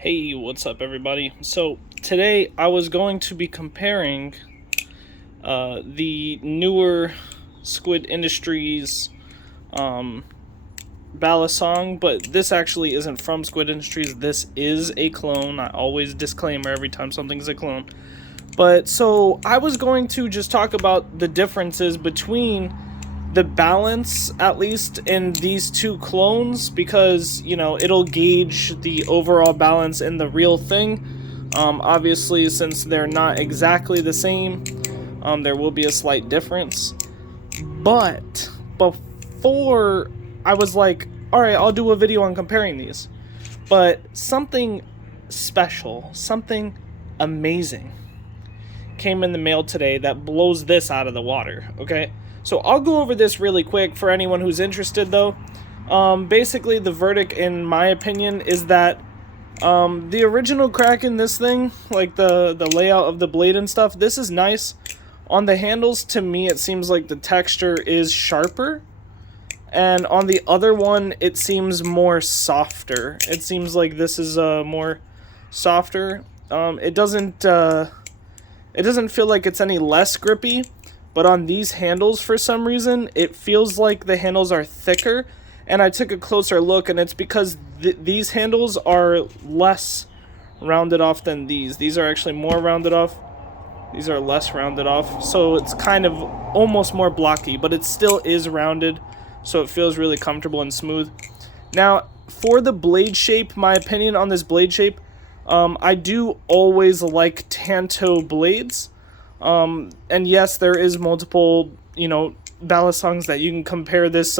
Hey, what's up, everybody? So today I was going to be comparing the newer Squid Industries Balisong, but this actually isn't from Squid Industries. This is a clone. I always disclaimer every time something's a clone. But so I was going to just talk about the differences between the balance, at least in these two clones, because it'll gauge the overall balance in the real thing. Obviously, since they're not exactly the same, there will be a slight difference. But before, I was like, all right, I'll do a video on comparing these. But something special, something amazing came in the mail today that blows this out of the water. Okay, so I'll go over this really quick for anyone who's interested, though. Basically, the verdict, in my opinion, is that the original crack in this thing, like the layout of the blade and stuff, this is nice. On the handles, to me, it seems like the texture is sharper. And on the other one, it seems more softer. It seems like this is more softer. It doesn't feel like it's any less grippy, but on these handles, for some reason, it feels like the handles are thicker. And I took a closer look, and it's because these handles are less rounded off than these. These are actually more rounded off. These are less rounded off. So it's kind of almost more blocky, but it still is rounded. So it feels really comfortable and smooth. Now, for the blade shape, my opinion on this blade shape, I do always like Tanto blades. And yes, there is multiple, Balisongs that you can compare this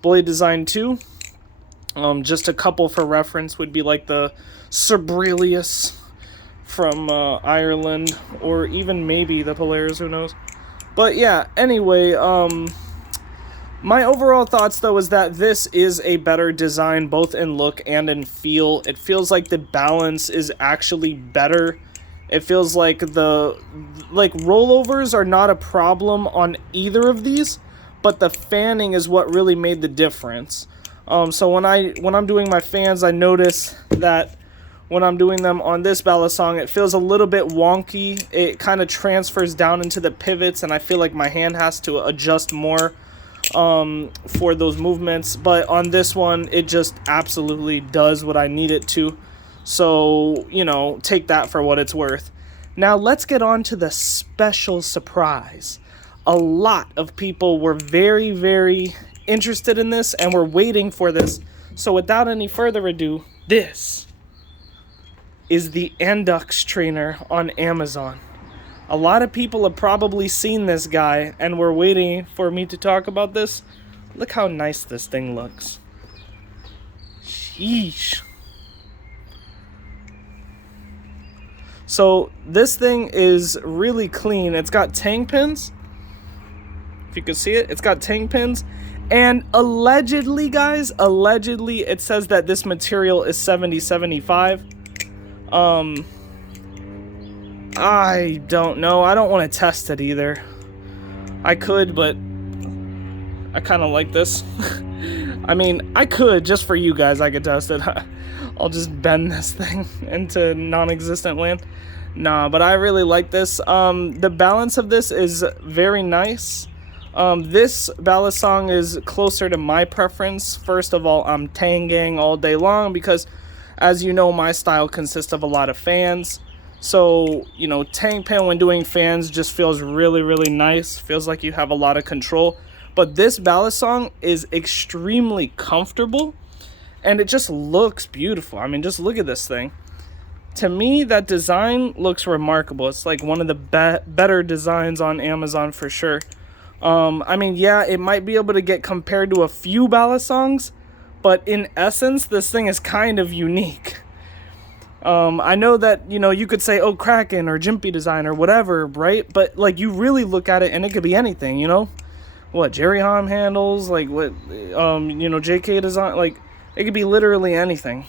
blade design to. Just a couple for reference would be like the Cebrelius from Ireland, or even maybe the Polaris, who knows. But yeah, anyway, my overall thoughts, though, is that this is a better design, both in look and in feel. It feels like the balance is actually better. It feels like rollovers are not a problem on either of these, but the fanning is what really made the difference. So when I'm doing my fans, I notice that when I'm doing them on this Balisong, it feels a little bit wonky. It kind of transfers down into the pivots, and I feel like my hand has to adjust more for those movements. But on this one, it just absolutely does what I need it to. So, take that for what it's worth. Now, let's get on to the special surprise. A lot of people were very, very interested in this and were waiting for this. So without any further ado, this is the Andux trainer on Amazon. A lot of people have probably seen this guy and were waiting for me to talk about this. Look how nice this thing looks. Sheesh. So this thing is really clean. It's got tang pins. If you can see it, it's got tang pins. And allegedly, guys, it says that this material is 70-75. I don't know. I don't want to test it either. I could, but I kind of like this. I mean, I could, just for you guys, I could test it. I'll just bend this thing into non-existent land. Nah, but I really like this. The balance of this is very nice. This Balisong is closer to my preference. First of all, I'm tanging all day long because, as you know, my style consists of a lot of fans. So, tang pen when doing fans just feels really, really nice. Feels like you have a lot of control. But this Balisong is extremely comfortable, and it just looks beautiful. I mean, just look at this thing. To me, that design looks remarkable. It's like one of the better designs on Amazon for sure. I mean, yeah, it might be able to get compared to a few Balisongs, but in essence, this thing is kind of unique. I know that, you could say, oh, Kraken or Jimpy design or whatever, right? But, you really look at it, and it could be anything, What, Jerry Ham handles, what, JK design, it could be literally anything.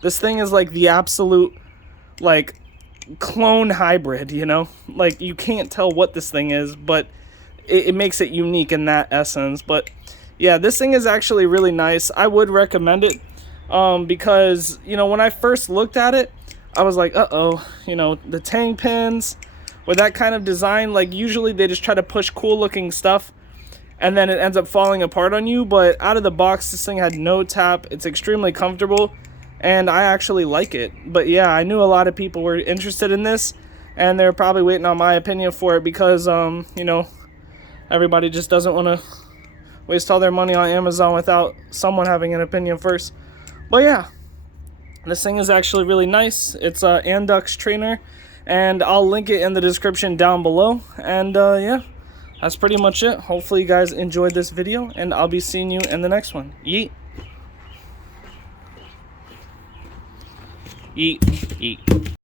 This thing is, the absolute, clone hybrid, you can't tell what this thing is, but it makes it unique in that essence. But yeah, this thing is actually really nice. I would recommend it. because, you know, when I first looked at it, I was like, uh-oh, you know, the tang pins with that kind of design, like usually they just try to push cool looking stuff and then it ends up falling apart on you. But out of the box, this thing had no tap. It's extremely comfortable and I actually like it. But yeah, I knew a lot of people were interested in this and they're probably waiting on my opinion for it because, you know, everybody just doesn't want to waste all their money on Amazon without someone having an opinion first. But yeah, this thing is actually really nice. It's a Andux trainer, and I'll link it in the description down below. And yeah, that's pretty much it. Hopefully you guys enjoyed this video, and I'll be seeing you in the next one. Yeet. Yeet. Yeet.